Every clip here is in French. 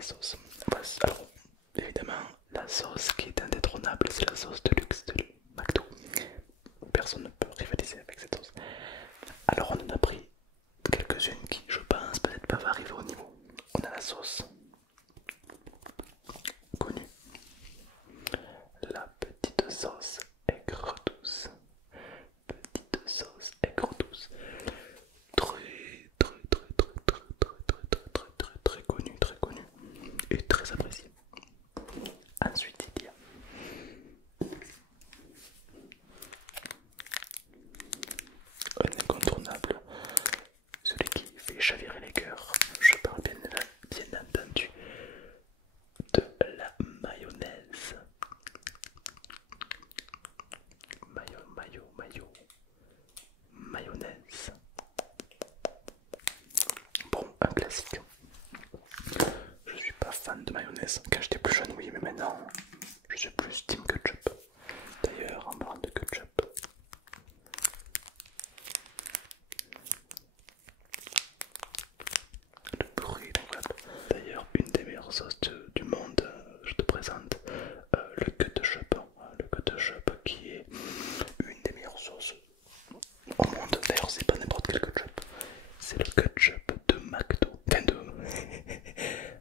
les sauces. Alors, évidemment, la sauce qui est indétrônable, c'est la sauce de luxe de McDo. Personne ne peut rivaliser avec cette sauce. Alors, on en a pris quelques-unes qui, je pense, peut-être pas va arriver au niveau. On a la sauce connue, la petite sauce aigre douce, petite sauce aigre douce, très connue et très appréciée. Ensuite, il y a un incontournable, celui qui fait chavirer les cœurs. Je parle bien entendu de la mayonnaise. Mayonnaise. Bon, un classique. Je suis pas fan de mayonnaise. Quand j'étais plus jeune, oui, mais maintenant, je suis plus team ketchup. D'ailleurs, en parlant de ketchup, le bruit incroyable. D'ailleurs, une des meilleures sauces du monde, je te présente le ketchup. Le ketchup qui est une des meilleures sauces au monde. D'ailleurs, c'est pas n'importe quel ketchup, c'est le ketchup de McDo. Enfin, de.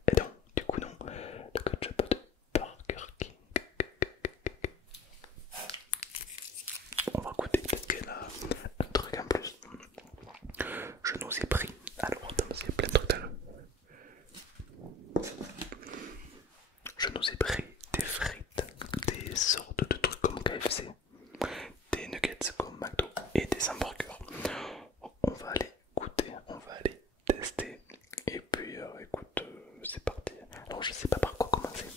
Et non, du coup, non, le ketchup de Burger King. On va goûter, peut-être qu'elle a un truc en plus. Je nous ai pris. Alors, attends, parce qu'il y a plein de trucs dans le. Je nous ai pris des frites, des sortes de trucs comme KFC, des nuggets comme McDo et des hamburgers. On va aller goûter, on va aller tester. Et puis écoute, c'est parti. Alors je sais pas par quoi commencer.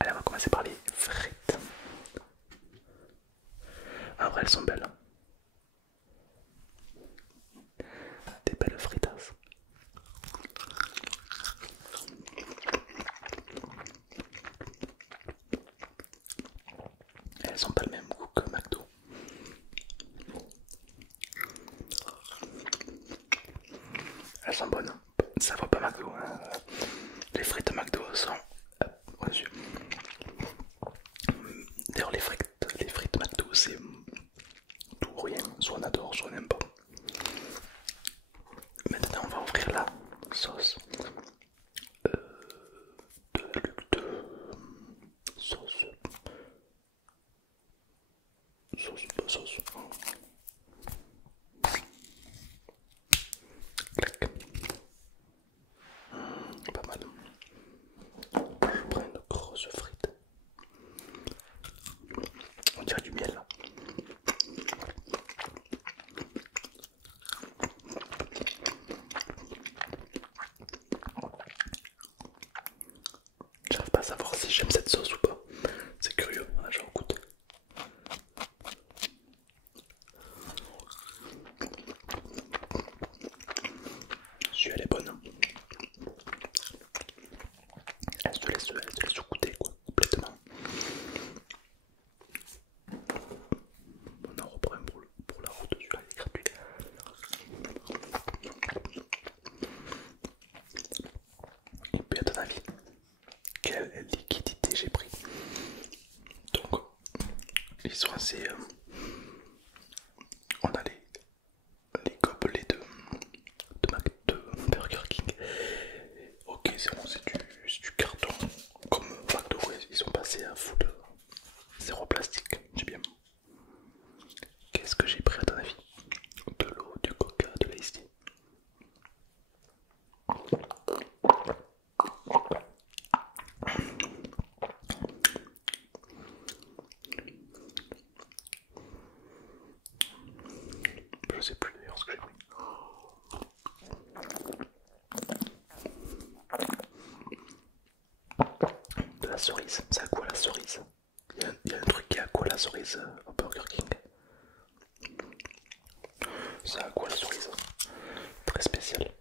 Allez, on va commencer par les frites. En vrai, elles sont belles. Des belles fritas. Elles sont pas le même goût que McDo. Elles sont bonnes. Ça va pas McDo, hein. Les frites McDo sont au-dessus. D'ailleurs, les frites McDo, c'est tout ou rien. Soit on adore, soit on n'aime pas. Maintenant, on va ouvrir la sauce. De sauce. Sauce. Clac. Pas mal. Je prends une grosse frite. On dirait du miel. J'arrive pas à savoir si j'aime cette sauce ou pas. C'est curieux, hein, j'en goûte. Si elle est bonne. Elle te laisse goûter quoi, complètement. On en reprend pour la route, celui-là il est gratuit. Et puis à ton avis, quelle liquidité j'ai pris? Donc, ils sont assez. On a les gobelets de Burger King. Ok, c'est bon, c'est du carton. Comme McDo, ouais, ils sont passés à full zéro plastique. J'ai bien. Qu'est-ce que j'ai pris à ton avis? De l'eau, du coca, de l'ice tea. Je sais plus d'ailleurs ce que j'ai pris. De la cerise, c'est à quoi la cerise? Il y a un truc qui est à quoi la cerise au Burger King? C'est à quoi la cerise? Très spécial.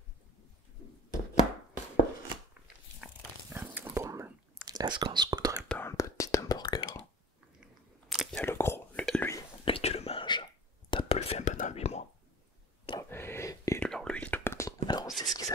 Bon, est-ce qu'on se coûterait pas un petit hamburger? Il y a le gros, lui tu le manges, t'as plus faim pendant 8 mois. Et alors lui il est tout petit. Alors c'est ce qu'ils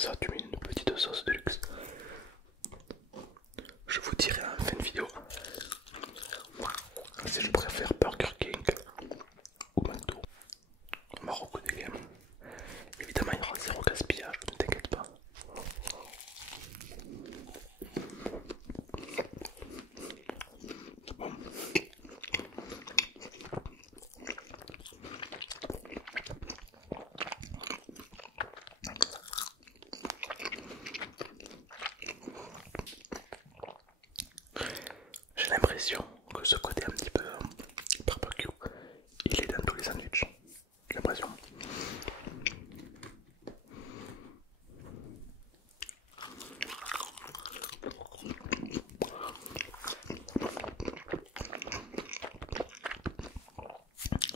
ça, tu mets une petite sauce de luxe. Je vous dirai en fin de vidéo si je préfère Burger King ou McDo. On va recoder quand même. Évidemment, il y aura zéro gaspillage, ne t'inquiète pas. Bon. J'ai l'impression que ce côté un petit peu barbecue, il est dans tous les sandwichs. J'ai l'impression.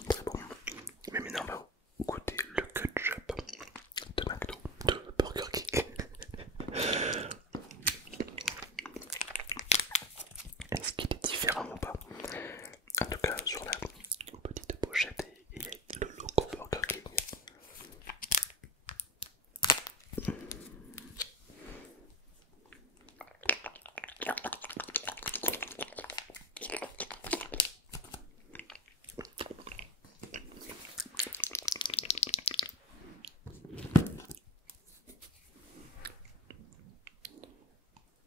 Très bon. Mais maintenant on va goûter le ketchup de McDo, de Burger King. Est-ce qu'il est différent ou pas? En tout cas sur la petite pochette il y a le logo Burger King.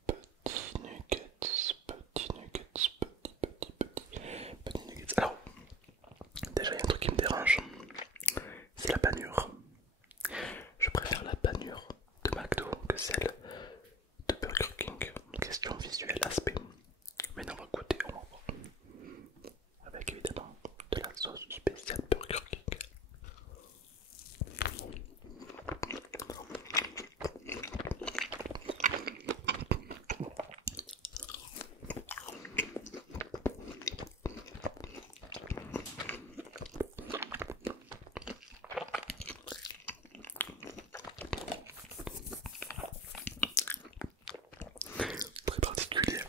Petits nuggets. Alors, déjà il y a un truc qui me dérange, c'est la panure. Je préfère la panure de McDo que celle de Burger King. Question visuelle, aspect. Maintenant on va goûter, on va voir. Avec évidemment de la sauce spéciale Burger King. Très particulier.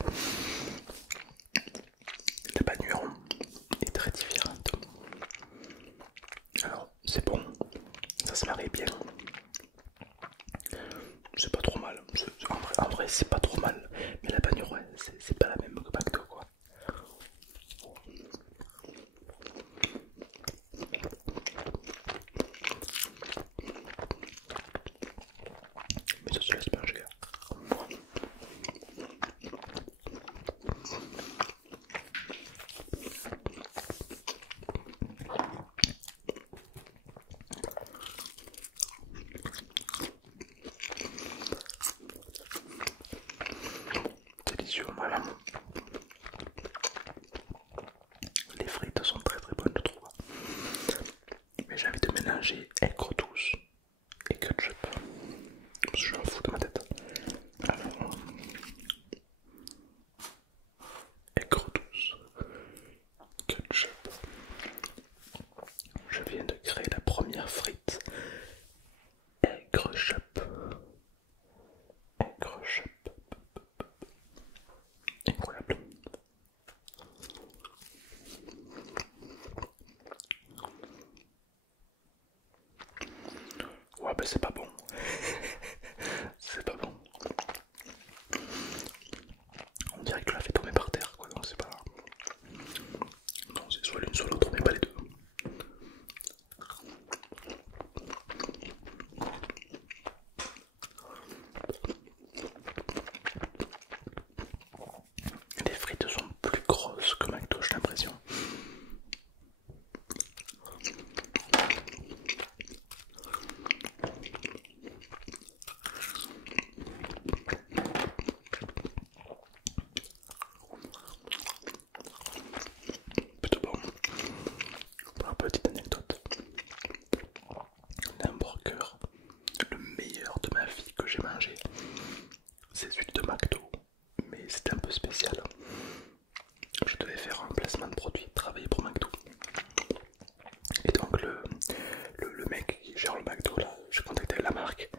La panure est très différente. Alors c'est bon, ça se marie bien. C'est pas trop mal. En vrai c'est pas trop mal. Mais la panure ouais, c'est pas la même que McDo quoi. Mais ça se laisse manger. Délicieux, vraiment. Les frites sont très très bonnes, je trouve. Mais j'ai envie de mélanger aigre douce et ketchup. Parce que je m'en fous de ma tête. Alors, aigre douce, ketchup. Je viens de créer la première frite. Aigre chop. Aigre chop. Incroyable. Ouais, bah c'est pas bon. C'est pas bon. On dirait que tu l'as fait tomber par terre, quoi. Donc c'est pas. Non, c'est soit l'une soit l'autre, mais pas les deux. Les frites sont plus grosses que McDo, j'ai l'impression. Plutôt bon. Pour une petite anecdote, l'hamburger le meilleur de ma vie que j'ai mangé, c'est celui de McDo, mais c'était un peu spécial. Je devais faire un placement de produit, travailler pour McDo. Et donc le mec qui gère le McDo là, j'ai contacté la marque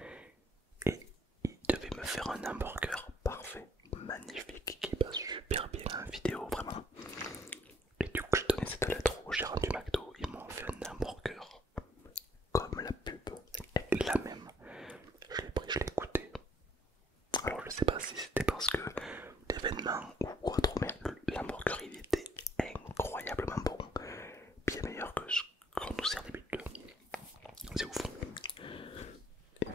et il devait me faire un hamburger parfait, magnifique, qui passe super bien en vidéo vraiment. Et du coup j'ai donné cette lettre au gérant du McDo, ils m'ont fait un hamburger comme la pub, la même. Je l'ai pris, je l'ai écouté. incroyablement bon, bien meilleur que ce qu'on nous sert d'habitude. C'est ouf.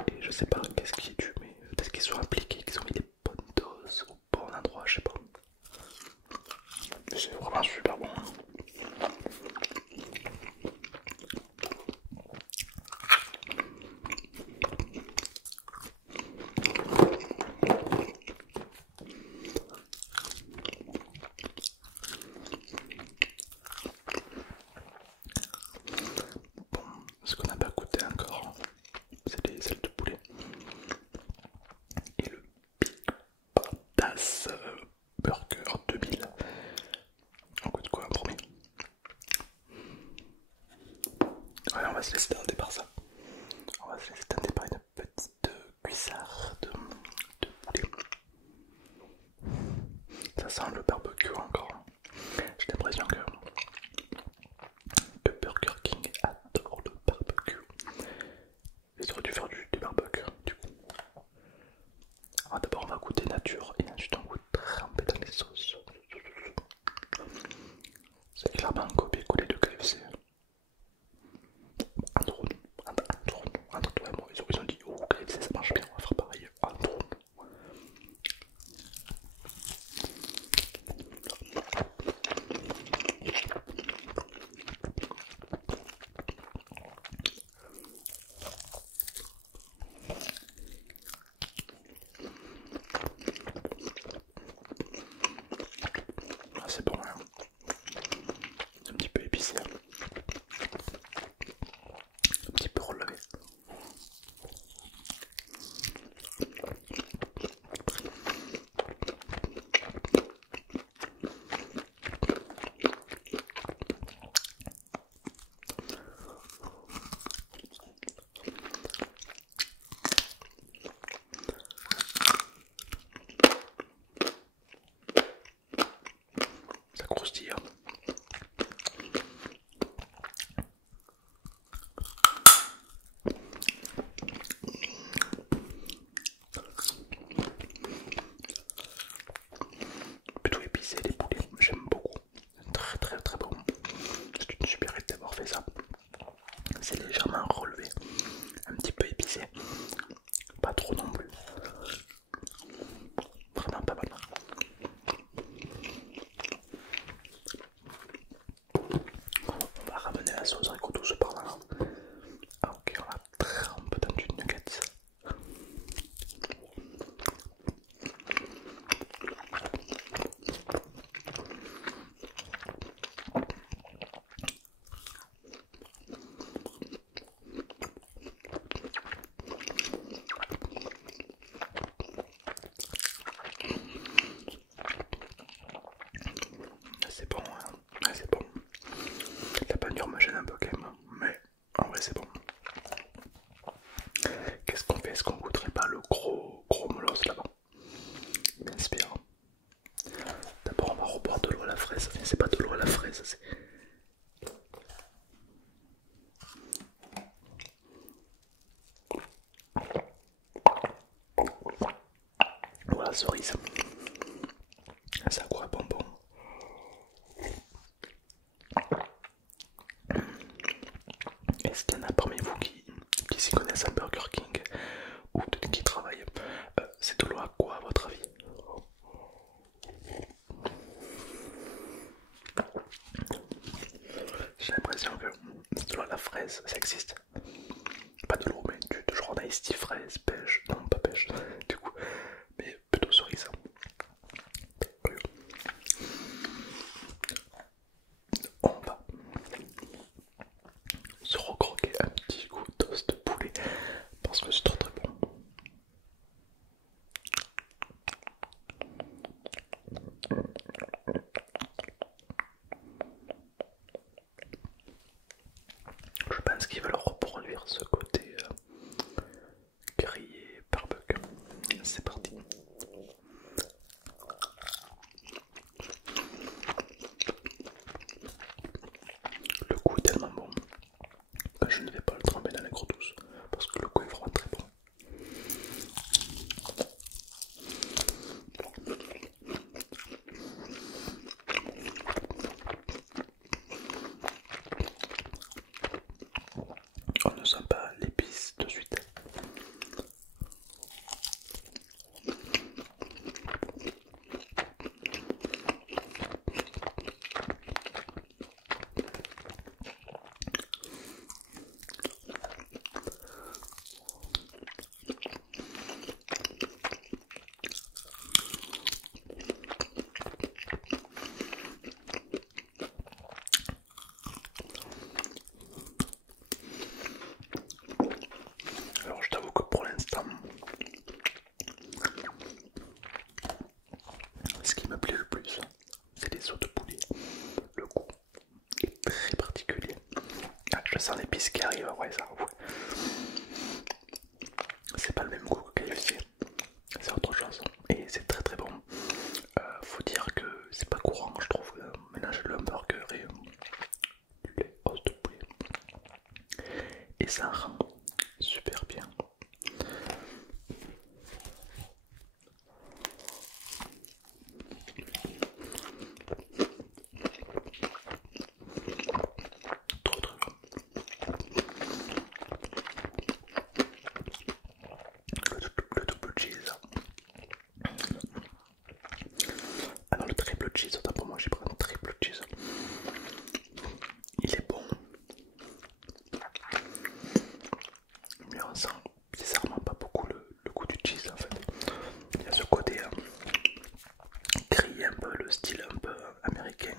Et je sais pas qu'est-ce qui est dû, mais peut-être qu'ils sont impliqués, qu'ils ont mis les bonnes doses au bon endroit, je sais pas. Mais c'est vraiment super bon. Bon, ce qu'on n'a pas goûté encore, c'est les ailes de poulet. Et le Big Patas Burger 2000. On goûte quoi en premier? Ouais, on va se laisser tenter par ça. On va se laisser tenter par une petite cuissard de poulet. Ça sent le barbecue encore. J'ai l'impression que Burger King adore le barbecue. Ils auraient dû faire du barbecue du coup. Alors d'abord on va goûter nature et ensuite on goûte tremper dans les sauces. C'est clairement un copier-coller de KFC. Entre toi et moi, ils ont dit oh KFC ça marche bien, on va faire pareil. Entre nous. Ah, c'est bon, hein. Un petit peu épicé, un petit peu relevé. Ça croustille, hein. Plutôt épicé les poulets, j'aime beaucoup. Très bon. C'est une super idée d'avoir fait ça. C'est légèrement relevé, un petit peu épicé, pas trop non plus. Vraiment pas mal. On va ramener la sauce rico douce par là. Ah, ok, on la trempe dans du nuggets. C'est bon, hein. Ouais, c'est bon. La panure me gêne un peu quand même, mais en vrai c'est bon. Qu'est-ce qu'on fait? Est-ce qu'on goûterait pas le gros molosse là-bas? Il m'inspire. D'abord on va reboire de l'eau à la fraise. Enfin, c'est pas de l'eau à la fraise, c'est... l'eau à la cerise. Ça a quoi bonbon? Est-ce qu'il y en a parmi vous qui s'y connaissent à Burger King ou peut-être qui travaillent? C'est de l'eau à quoi à votre avis? J'ai l'impression que c'est de l'eau à la fraise, ça existe. Pas de l'eau, mais du genre d'ice tea fraise, pêche, non pas pêche, du coup, mais plutôt cerise. On va se recroquer un petit coup d'os de poulet parce que c'est très bon. Je pense qu'ils veulent reproduire ce côté grillé barbecue. C'est parti. Le goût est tellement bon que je ne vais pas le tremper dans les gros douces parce que le goût est vraiment très bon. sent l'épice qui arrive, ouais, ça, ouais. C'est pas le même goût que KFC, c'est autre chose. Et c'est très très bon. Faut dire que c'est pas courant, je trouve, mélanger le hamburger et du lait, os de poulet. Et ça rend super bien. Trop trop bon. Le double cheese. Alors le triple cheese, autant pour moi j'ai pris un triple cheese. Il est bon. Mais on sent bizarrement pas beaucoup le goût du cheese en fait. Il y a ce côté grillé un peu, le style un peu américain.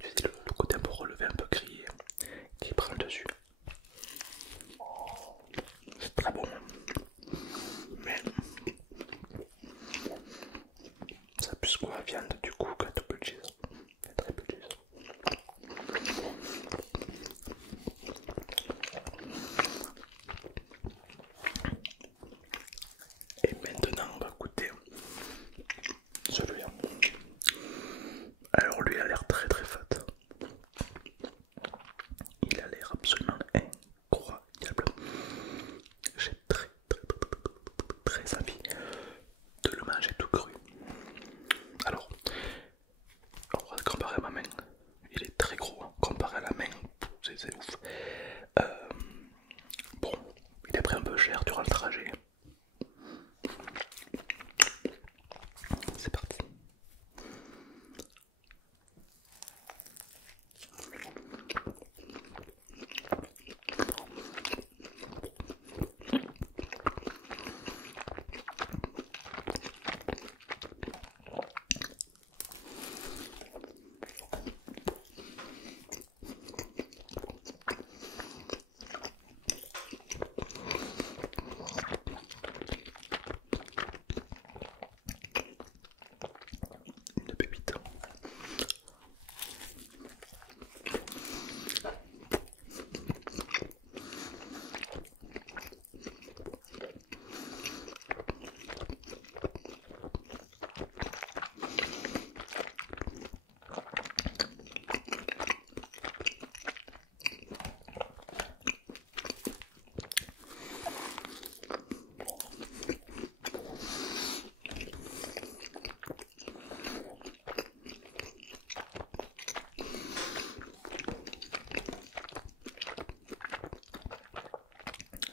Tu sais, le côté un peu relevé, un peu grillé qui prend le dessus. C'est très bon. Mais ça a plus goût à viande du coup qu'à double cheese. Triple cheese. Et maintenant on va goûter celui-là. Alors lui il a l'air très très fat. Il a l'air absolument incroyable. J'ai très envie de le manger tout cru. Alors, on va comparer à ma main. Il est très gros, hein. Comparé à la main, c'est ouf. Bon, il est pris un peu cher durant le trajet. C'est parti. Une pépite.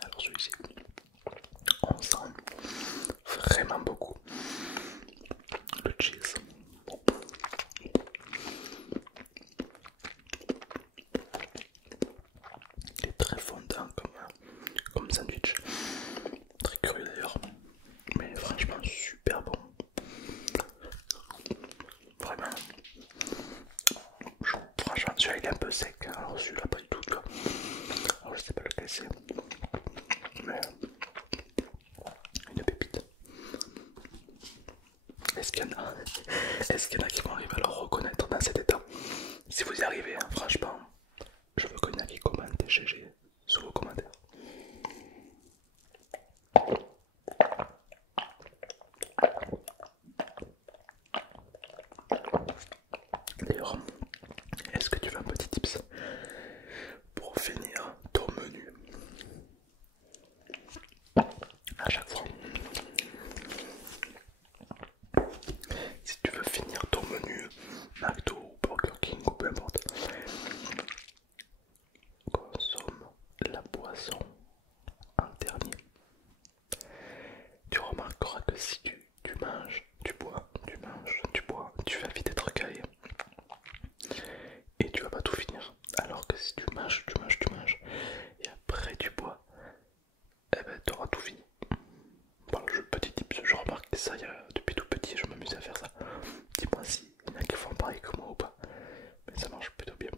Alors celui-ci, on sent vraiment beaucoup le cheese. Il est très fondant comme sandwich, très cru d'ailleurs, mais franchement super bon. Vraiment, franchement celui-là il est un peu sec, alors celui-là pas du tout. Alors je sais pas lequel c'est, mais une pépite. Est-ce qu'il y en a qui vont arriver à le reconnaître dans cet état? Si vous y arrivez, hein, franchement, je veux qu'il y en a qui commentent GG sous vos commentaires. D'ailleurs, est-ce que tu veux un petit tips pour finir ton menu? À chaque fois, si tu veux finir ton menu McDo ou Burger King ou peu importe, consomme la boisson en dernier. Tu remarqueras que si tu manges, tu bois, tu manges, tu bois, tu vas vite être caillé et tu vas pas tout finir. Alors que si tu manges, et après tu bois, eh ben tu auras tout fini. Voilà, petit tip, je remarque ça depuis tout petit, je m'amuse à faire ça. Dis-moi si il y en a qui font pareil que moi ou pas, mais ça marche plutôt bien.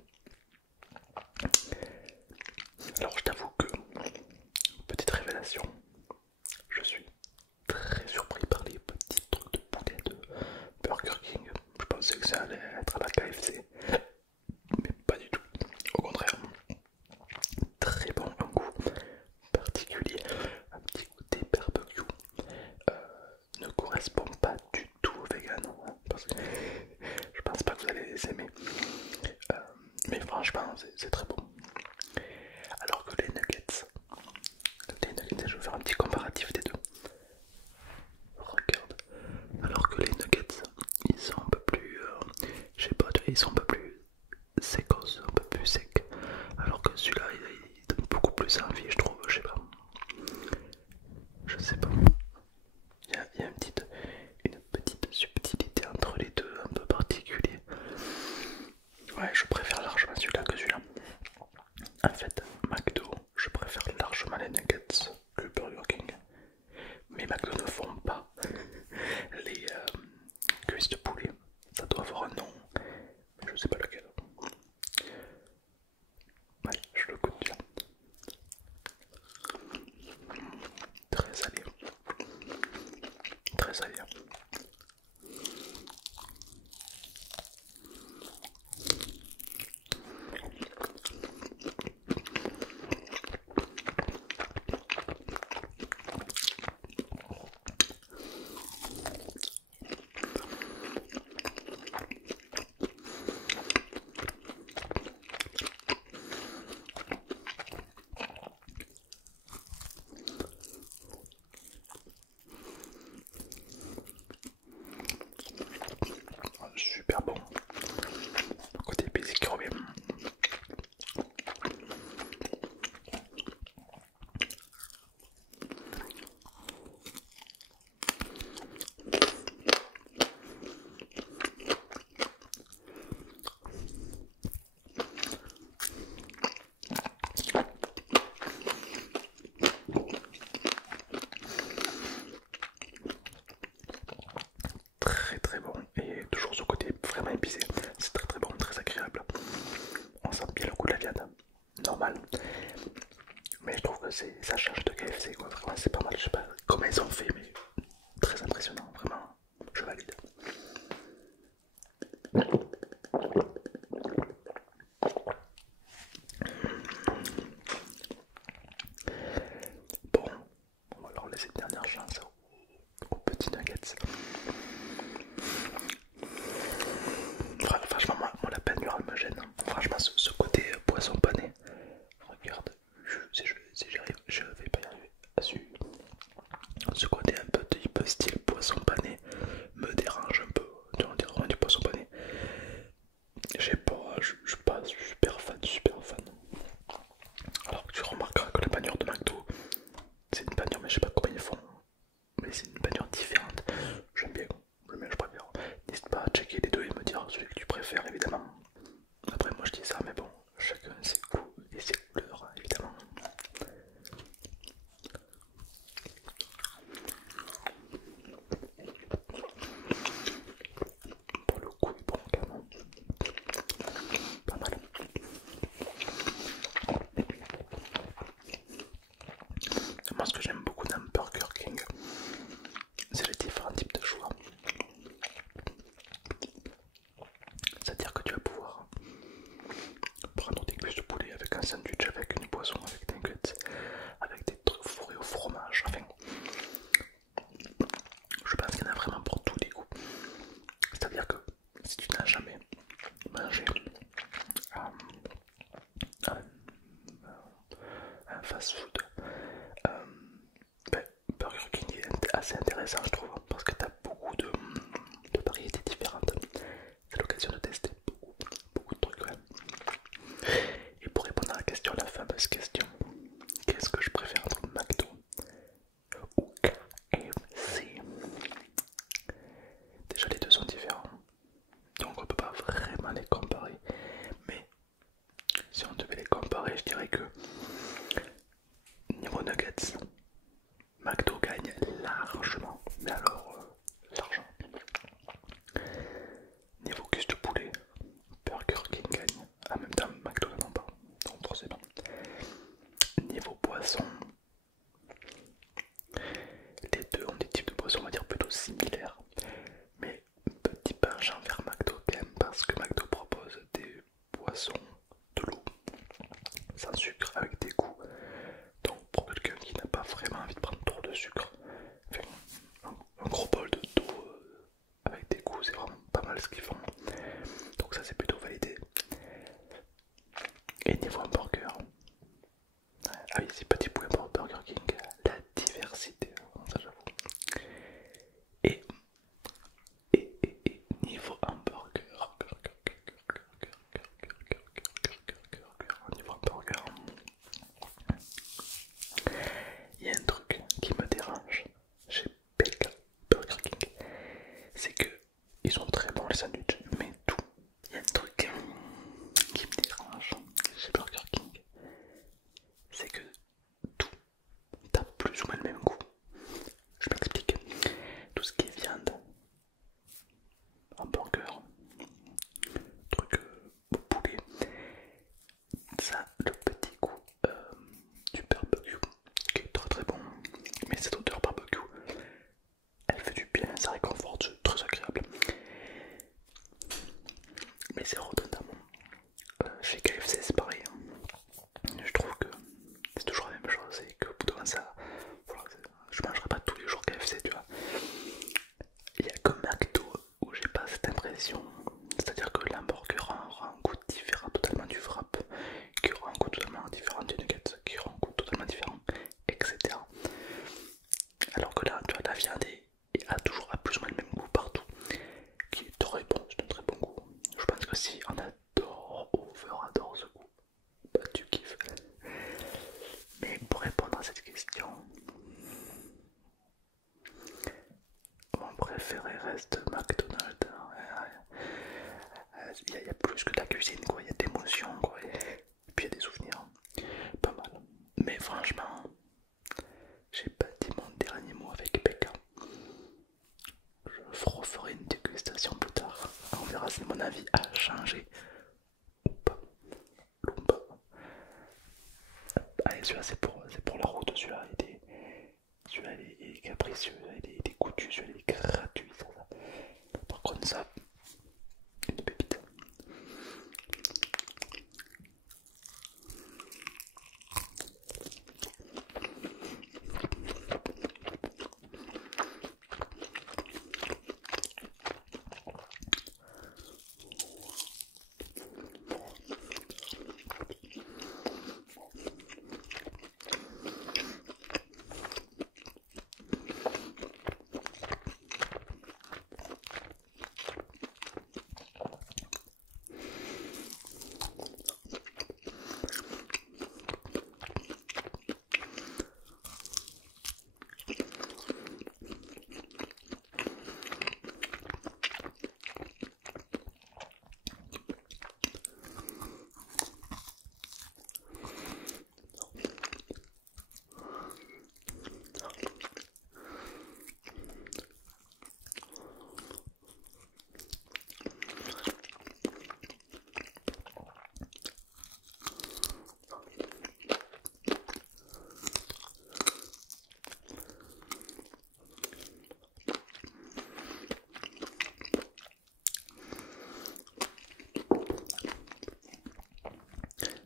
Alors je t'avoue que, petite révélation, je suis très surpris par les petits trucs de poulet de Burger King. Je pensais que ça allait être à la KFC, mais pas Mais franchement, c'est très bon. Alors que je vais faire un petit comparatif des deux. Regarde. Alors que les nuggets, ils sont un peu plus, je sais pas, ils sont un peu plus sécos, un peu plus secs. Alors que celui-là, il donne beaucoup plus envie, je trouve, je sais pas. Je sais pas. Il y a une petite subtilité entre les deux, un peu particulier. Ouais, je préfère largement celui-là que celui-là. En fait, McDo, je préfère largement les nuggets que Burger King. Mais McDo ne font pas les cuisses de poulet. Ça doit avoir un nom, mais je sais pas lequel. Allez, je le goûte bien. Très salé. Très salé. Super bon. Côté basique qui revient. Très très bon. Et toujours ce côté vraiment épicé. C'est très très bon, très agréable. On sent bien le goût de la viande. Normal. Mais je trouve que ça change de KFC quoi. Vraiment c'est pas mal. Je sais pas comment ils ont fait mais très impressionnant. Vraiment, je valide. Bon, on va leur laisser une dernière chance aux petits nuggets. Franchement, moi la panure elle me gêne. Franchement, ce côté poisson pané, regarde, si j'arrive, je vais pas y arriver. Ce côté un peu style poisson pané me dérange un peu. On dirait vraiment du poisson pané. Je sais pas, je suis pas super fan, super fan. Alors que tu remarqueras que la panure de McDo, c'est une panure, mais je sais pas comment ils font. Mais c'est une panure différente. J'aime bien, je préfère. N'hésite pas à checker les deux et me dire celui que tu préfères, évidemment. Après, moi je dis ça, mais bon, chacun ses goûts et ses couleurs, évidemment. Pour le coup, bon, quand même. Pas mal. Moi, ce que j'aime beaucoup dans Burger King, c'est les différents types de choix. C'est-à-dire que tu vas pouvoir prendre des cuisses de poulet avec un sandwich, avec une boisson, avec des nuggets, avec des trucs fourrés au fromage. Enfin, je pense qu'il y en a vraiment pour tous les goûts. C'est-à-dire que si tu n'as jamais mangé un fast-food, Burger King est assez intéressant, je trouve, parce que tu as beaucoup de variétés différentes. C'est l'occasion de tester beaucoup de trucs quand même. Et pour répondre à la question, la fameuse question, qu'est-ce que je préfère entre McDo ou KFC? Déjà les deux sont différents, donc on peut pas vraiment les comparer. Mais si on devait les comparer, je dirais que niveau nuggets, McDo gagne largement, mais alors largement. Niveau cuisse de poulet, Burger King gagne. En même temps, McDo n'en pas, donc forcément. Niveau poisson, les deux ont des types de poissons, on va dire plutôt similaires. Mais petit penchant vers McDo quand même, parce que McDo propose des poissons de l'eau, sans sucre, avec des goûts. Donc pour quelqu'un qui n'a pas vraiment envie de prendre trop de sucre, enfin, un gros bol d'eau avec des goûts, c'est vraiment pas mal ce qu'ils font. Donc ça c'est plutôt validé. niveau hamburger, ah oui, c'est petit point pour Burger King, la diversité, ça j'avoue. Et, et niveau hamburger, niveau hamburger, il y a un truc qui me dérange chez BK, Burger King, c'est que ils sont très bons les sandwichs, mais tout, il y a un truc qui me dérange chez Burger King, c'est que tout a plus ou moins le même goût. Je m'explique. Tout ce qui est viande, hamburger, truc poulet, ça a le petit goût du barbecue qui est très très bon. Mais cette odeur barbecue, elle fait du bien, ça réconforte, c'est très agréable. Mais c'est redondant. Chez KFC c'est pareil. Je trouve que c'est toujours la même chose et qu'au bout de moment ça, voilà, je mangerai pas tous les jours KFC, tu vois. Il y a comme McDo où j'ai pas cette impression, c'est-à-dire que l'hamburger aura un goût différent totalement du wrap, qui aura un goût totalement différent du nugget, qui aura un goût totalement différent, etc. Alors que là, tu vois, la viande a toujours plus ou moins le même goût partout, qui est très bon, c'est un très bon goût. Je pense que si on adore, adore ce goût, bah tu kiffes. Mais pour répondre à cette question, mon préféré reste McDonald's. Il y a plus que de la cuisine, quoi. Il y a d'émotions, quoi. Et puis il y a des souvenirs. Pas mal. Mais franchement, j'ai pas dit mon dernier mot avec Becca. Je referai une dégustation plus tard. On verra si mon avis a changé ou pas. Ou pas. Allez, celui-là c'est pour la route. Celui-là il est capricieux, il est goûtu, celui-là il est gratuit. Ça. Par contre, ça, une pépite.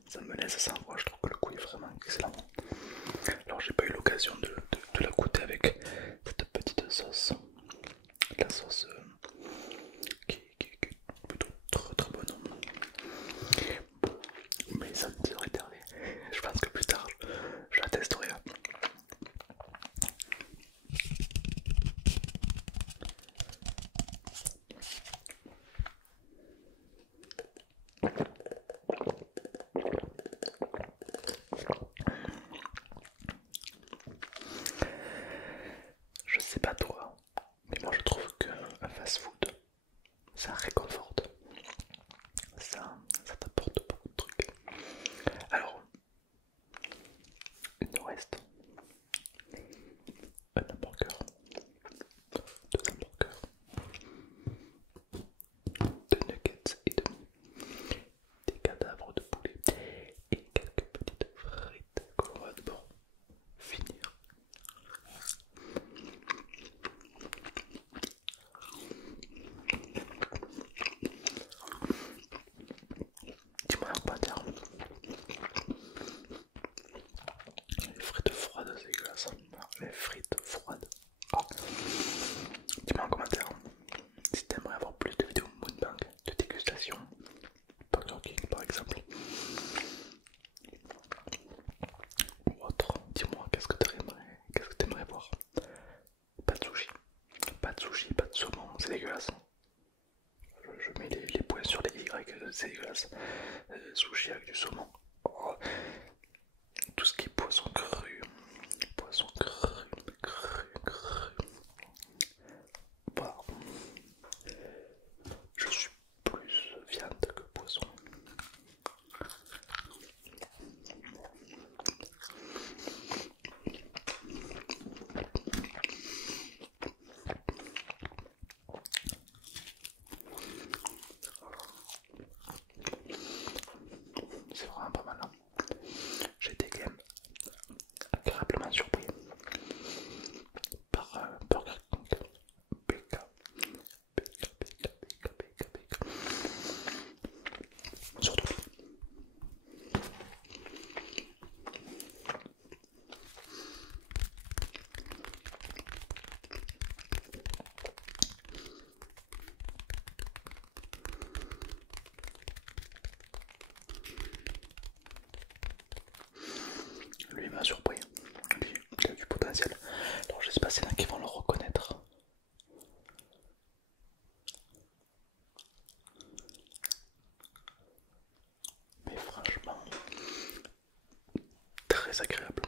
Ça me laisse sans voix, je trouve que le goût est vraiment excellent. Alors j'ai pas eu l'occasion de la goûter avec cette petite sauce. La sauce qui est plutôt très très bonne. Mais ça me serait énervé. Je pense que plus tard je la testerai. base. Sushi avec du saumon. Oh, tout ce qui est poisson cru. Poisson cru. Voilà. Je suis plus viande que poisson. C'est vraiment pas mal. Hein. J'ai été quand même agréablement surpris par Burger King. BK. Surtout. Lui m'a surpris. Lui, il a du potentiel. Alors je sais pas s'il y en a qui vont le reconnaître. Mais franchement, très agréable.